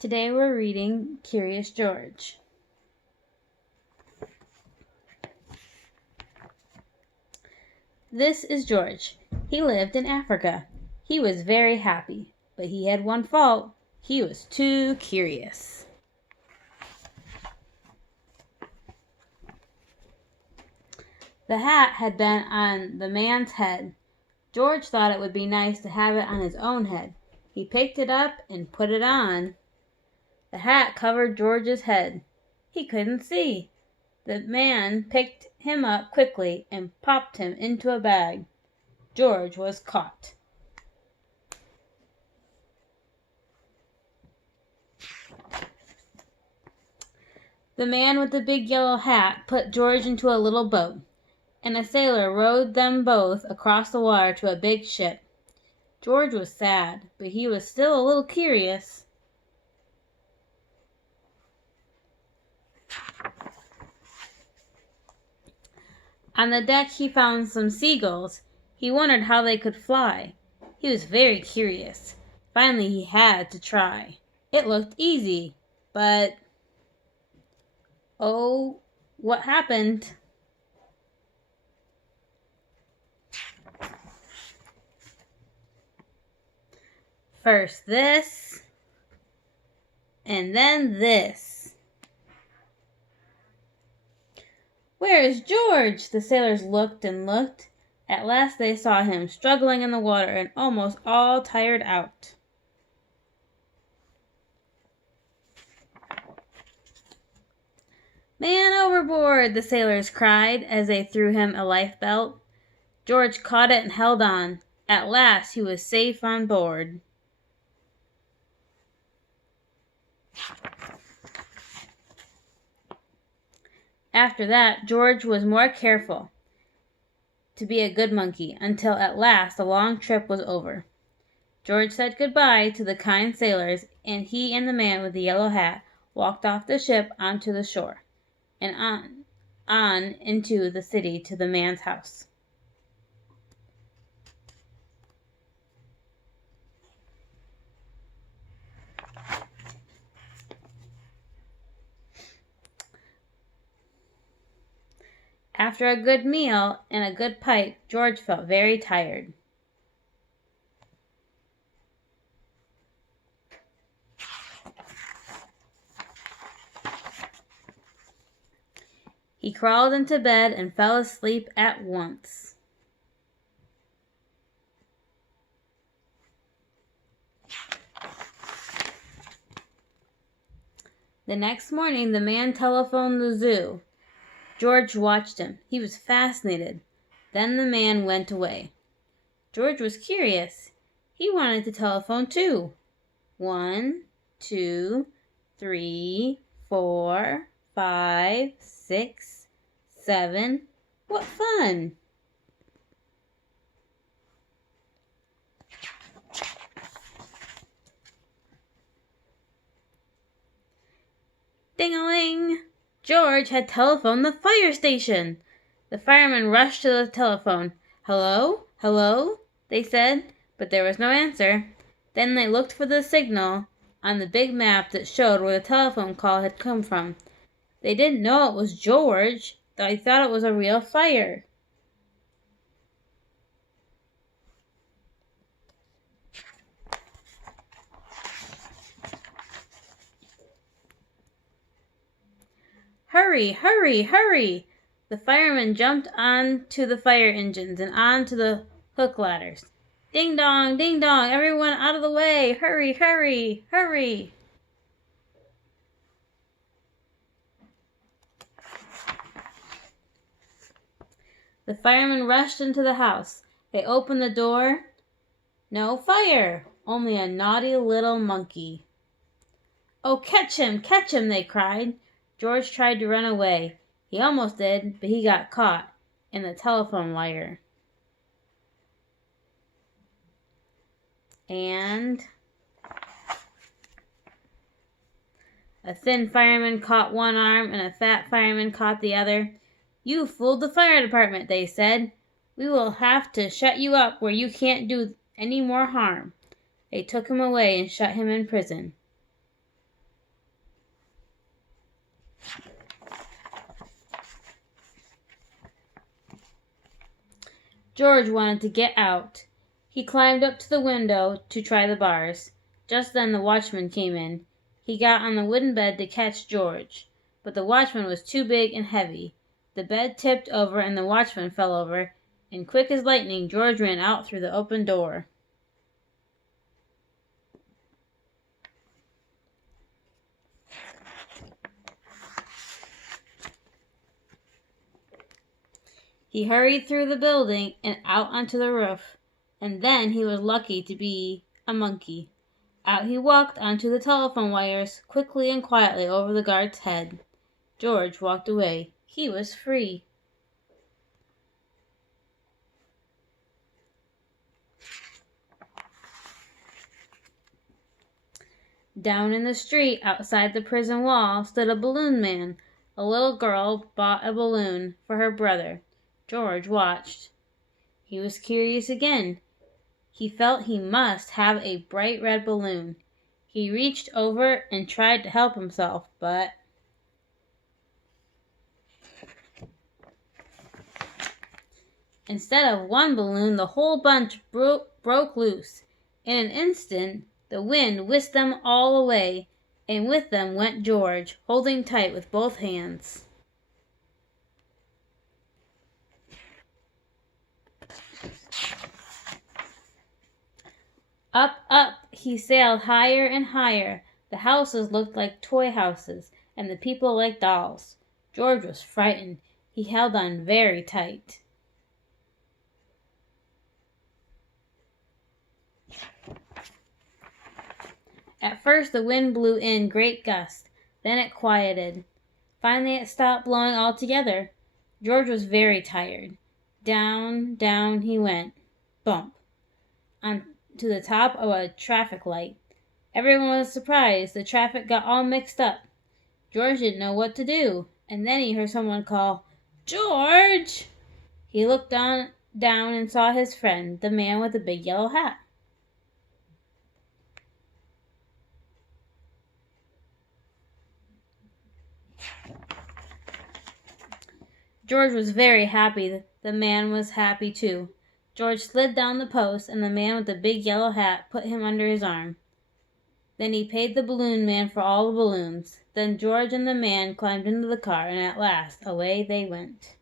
Today we're reading Curious George. This is George. He lived in Africa. He was very happy, but he had one fault. He was too curious. The hat had been on the man's head. George thought it would be nice to have it on his own head. He picked it up and put it on. The hat covered George's head. He couldn't see. The man picked him up quickly and popped him into a bag. George was caught. The man with the big yellow hat put George into a little boat, and a sailor rowed them both across the water to a big ship. George was sad, but he was still a little curious. On the deck he found some seagulls. He wondered how they could fly. He was very curious. Finally he had to try. It looked easy, but oh, what happened? First this, and then this. "Where is George?" The sailors looked and looked. At last they saw him, struggling in the water and almost all tired out. "Man overboard!" the sailors cried as they threw him a lifebelt. George caught it and held on. At last he was safe on board. After that, George was more careful to be a good monkey, until at last the long trip was over. George said goodbye to the kind sailors, and he and the man with the yellow hat walked off the ship onto the shore, and on into the city to the man's house. After a good meal and a good pipe, George felt very tired. He crawled into bed and fell asleep at once. The next morning, the man telephoned the zoo. George watched him. He was fascinated. Then the man went away. George was curious. He wanted to telephone too. 1, 2, 3, 4, 5, 6, 7. What fun! Ding-a-ling! George had telephoned the fire station. The firemen rushed to the telephone. "Hello? Hello?" they said, but there was no answer. Then they looked for the signal on the big map that showed where the telephone call had come from. They didn't know it was George. They thought it was a real fire. "Hurry, hurry, hurry!" The firemen jumped on to the fire engines and on to the hook ladders. "Ding dong, ding dong, everyone out of the way! Hurry, hurry, hurry!" The firemen rushed into the house. They opened the door. No fire, only a naughty little monkey. "Oh, catch him, they cried. George tried to run away. He almost did, but he got caught in the telephone wire. And a thin fireman caught one arm and a fat fireman caught the other. "You fooled the fire department," they said. "We will have to shut you up where you can't do any more harm." They took him away and shut him in prison. George wanted to get out. He climbed up to the window to try the bars. Just then the watchman came in. He got on the wooden bed to catch George, but the watchman was too big and heavy. The bed tipped over and the watchman fell over, and quick as lightning George ran out through the open door. He hurried through the building and out onto the roof, and then he was lucky to be a monkey. Out he walked onto the telephone wires, quickly and quietly over the guard's head. George walked away. He was free. Down in the street outside the prison wall stood a balloon man. A little girl bought a balloon for her brother. George watched. He was curious again. He felt he must have a bright red balloon. He reached over and tried to help himself, but instead of one balloon, the whole bunch broke loose. In an instant, the wind whisked them all away, and with them went George, holding tight with both hands. Up, up, he sailed higher and higher. The houses looked like toy houses, and the people like dolls. George was frightened. He held on very tight. At first the wind blew in great gusts. Then it quieted. Finally it stopped blowing altogether. George was very tired. Down, down he went. Bump! On to the top of a traffic light. Everyone was surprised. The traffic got all mixed up. George didn't know what to do, and then he heard someone call, "George!" He looked down and saw his friend, the man with the big yellow hat. George was very happy. The man was happy too. George slid down the post, and the man with the big yellow hat put him under his arm. Then he paid the balloon man for all the balloons. Then George and the man climbed into the car, and at last away they went.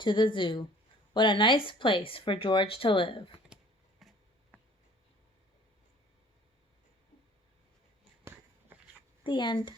To the zoo. What a nice place for George to live. The end.